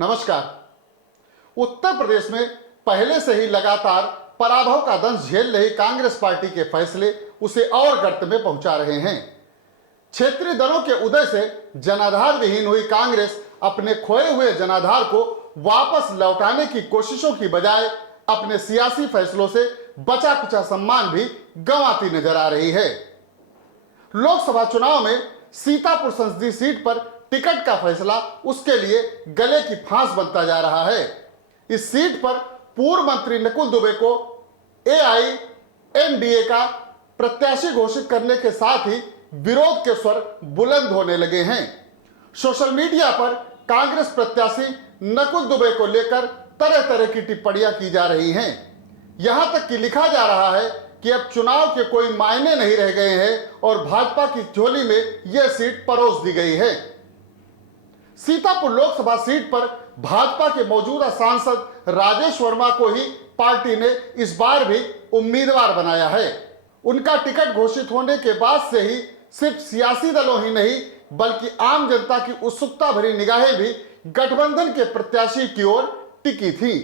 नमस्कार। उत्तर प्रदेश में पहले से ही लगातार पराभव का दंश झेल रही कांग्रेस पार्टी के फैसले उसे और गर्त में पहुंचा रहे हैं। क्षेत्रीय दलों के उदय से जनाधार विहीन हुई कांग्रेस अपने खोए हुए जनाधार को वापस लौटाने की कोशिशों की बजाय अपने सियासी फैसलों से बचा कुचा सम्मान भी गंवाती नजर आ रही है। लोकसभा चुनाव में सीतापुर संसदीय सीट पर टिकट का फैसला उसके लिए गले की फांस बनता जा रहा है। इस सीट पर पूर्व मंत्री नकुल दुबे को एआईएनडीए का प्रत्याशी घोषित करने के साथ ही विरोध के स्वर बुलंद होने लगे हैं। सोशल मीडिया पर कांग्रेस प्रत्याशी नकुल दुबे को लेकर तरह तरह की टिप्पणियां की जा रही हैं। यहां तक कि लिखा जा रहा है कि अब चुनाव के कोई मायने नहीं रह गए हैं और भाजपा की झोली में यह सीट परोस दी गई है। सीतापुर लोकसभा सीट पर भाजपा के मौजूदा सांसद राजेश वर्मा को ही पार्टी ने इस बार भी उम्मीदवार बनाया है। उनका टिकट घोषित होने के बाद से ही सिर्फ सियासी दलों ही नहीं बल्कि आम जनता की उत्सुकता भरी निगाहें भी गठबंधन के प्रत्याशी की ओर टिकी थी।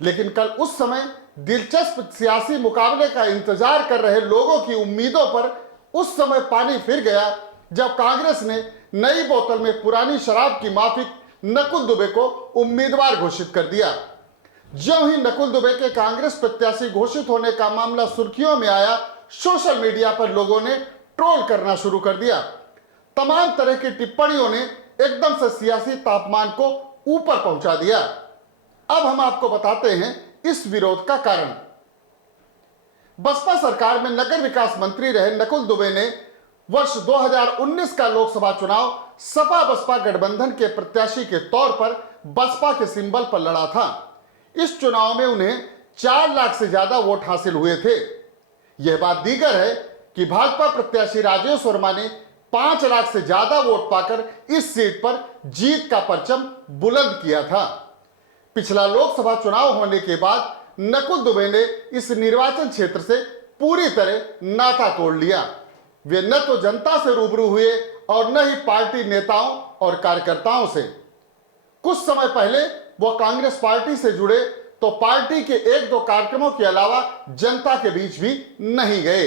लेकिन कल उस समय दिलचस्प सियासी मुकाबले का इंतजार कर रहे लोगों की उम्मीदों पर उस समय पानी फिर गया जब कांग्रेस ने नई बोतल में पुरानी शराब की माफिक नकुल दुबे को उम्मीदवार घोषित कर दिया। ज्यों ही नकुल दुबे के कांग्रेस प्रत्याशी घोषित होने का मामला सुर्खियों में आया, सोशल मीडिया पर लोगों ने ट्रोल करना शुरू कर दिया। तमाम तरह की टिप्पणियों ने एकदम से सियासी तापमान को ऊपर पहुंचा दिया। अब हम आपको बताते हैं इस विरोध का कारण। बसपा सरकार में नगर विकास मंत्री रहे नकुल दुबे ने वर्ष 2019 का लोकसभा चुनाव सपा बसपा गठबंधन के प्रत्याशी के तौर पर बसपा के सिंबल पर लड़ा था। इस चुनाव में उन्हें 4 लाख से ज्यादा वोट हासिल हुए थे। यह बात दीगर है कि भाजपा प्रत्याशी राजेश वर्मा ने 5 लाख से ज्यादा वोट पाकर इस सीट पर जीत का परचम बुलंद किया था। पिछला लोकसभा चुनाव होने के बाद नकुल दुबे ने इस निर्वाचन क्षेत्र से पूरी तरह नाता तोड़ लिया। वे न तो जनता से रूबरू हुए और न ही पार्टी नेताओं और कार्यकर्ताओं से। कुछ समय पहले वो कांग्रेस पार्टी से जुड़े तो पार्टी के 1-2 कार्यक्रमों के अलावा जनता के बीच भी नहीं गए।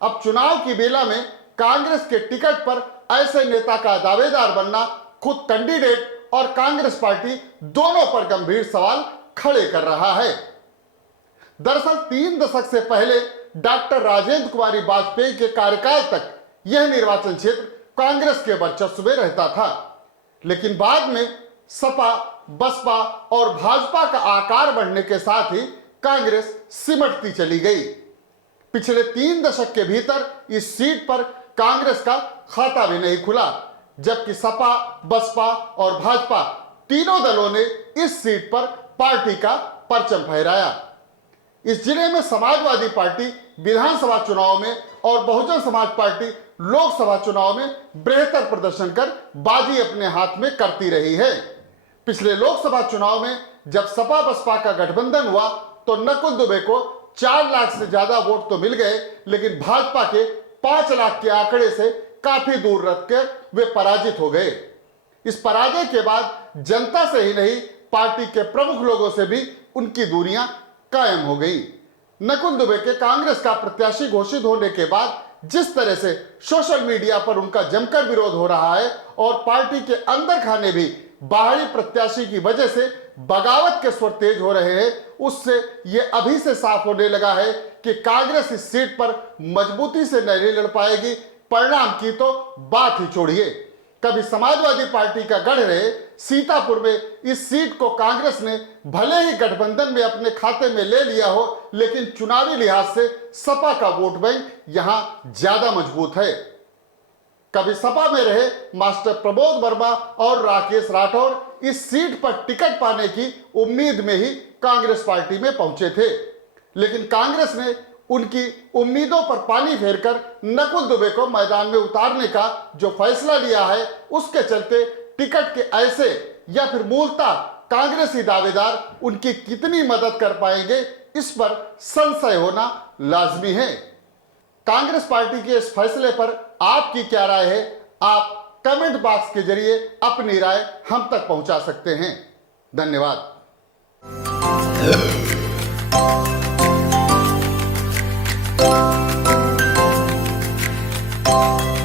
अब चुनाव की बेला में कांग्रेस के टिकट पर ऐसे नेता का दावेदार बनना खुद कैंडिडेट और कांग्रेस पार्टी दोनों पर गंभीर सवाल खड़े कर रहा है। दरअसल 3 दशक से पहले डॉक्टर राजेंद्र कुमारी वाजपेयी के कार्यकाल तक यह निर्वाचन क्षेत्र कांग्रेस के वर्चस्व में रहता था। लेकिन बाद में सपा बसपा और भाजपा का आकार बढ़ने के साथ ही कांग्रेस सिमटती चली गई। पिछले 3 दशक के भीतर इस सीट पर कांग्रेस का खाता भी नहीं खुला, जबकि सपा बसपा और भाजपा तीनों दलों ने इस सीट पर पार्टी का परचम फहराया। इस जिले में समाजवादी पार्टी विधानसभा चुनाव में और बहुजन समाज पार्टी लोकसभा चुनाव में बेहतर प्रदर्शन कर बाजी अपने हाथ में करती रही है। पिछले लोकसभा चुनाव में जब सपा बसपा का गठबंधन हुआ तो नकुल दुबे को 4 लाख से ज्यादा वोट तो मिल गए, लेकिन भाजपा के 5 लाख के आंकड़े से काफी दूर रखकर वे पराजित हो गए। इस पराजय के बाद जनता से ही नहीं पार्टी के प्रमुख लोगों से भी उनकी दूरियां कायम हो गई। नकुल दुबे के कांग्रेस का प्रत्याशी घोषित होने के बाद जिस तरह से सोशल मीडिया पर उनका जमकर विरोध हो रहा है और पार्टी के अंदर खाने भी बाहरी प्रत्याशी की वजह से बगावत के स्वर तेज हो रहे हैं, उससे यह अभी से साफ होने लगा है कि कांग्रेस इस सीट पर मजबूती से नहीं लड़ पाएगी। परिणाम की तो बात ही छोड़िए। कभी समाजवादी पार्टी का गढ़ रहे सीतापुर में इस सीट को कांग्रेस ने भले ही गठबंधन में अपने खाते में ले लिया हो, लेकिन चुनावी लिहाज से सपा का वोट बैंक यहां ज्यादा मजबूत है। कभी सपा में रहे मास्टर प्रमोद वर्मा और राकेश राठौर इस सीट पर टिकट पाने की उम्मीद में ही कांग्रेस पार्टी में पहुंचे थे, लेकिन कांग्रेस ने उनकी उम्मीदों पर पानी फेरकर नकुल दुबे को मैदान में उतारने का जो फैसला लिया है, उसके चलते टिकट के ऐसे या फिर मूलतः कांग्रेसी दावेदार उनकी कितनी मदद कर पाएंगे, इस पर संशय होना लाजमी है। कांग्रेस पार्टी के इस फैसले पर आपकी क्या राय है? आप कमेंट बॉक्स के जरिए अपनी राय हम तक पहुंचा सकते हैं। धन्यवाद।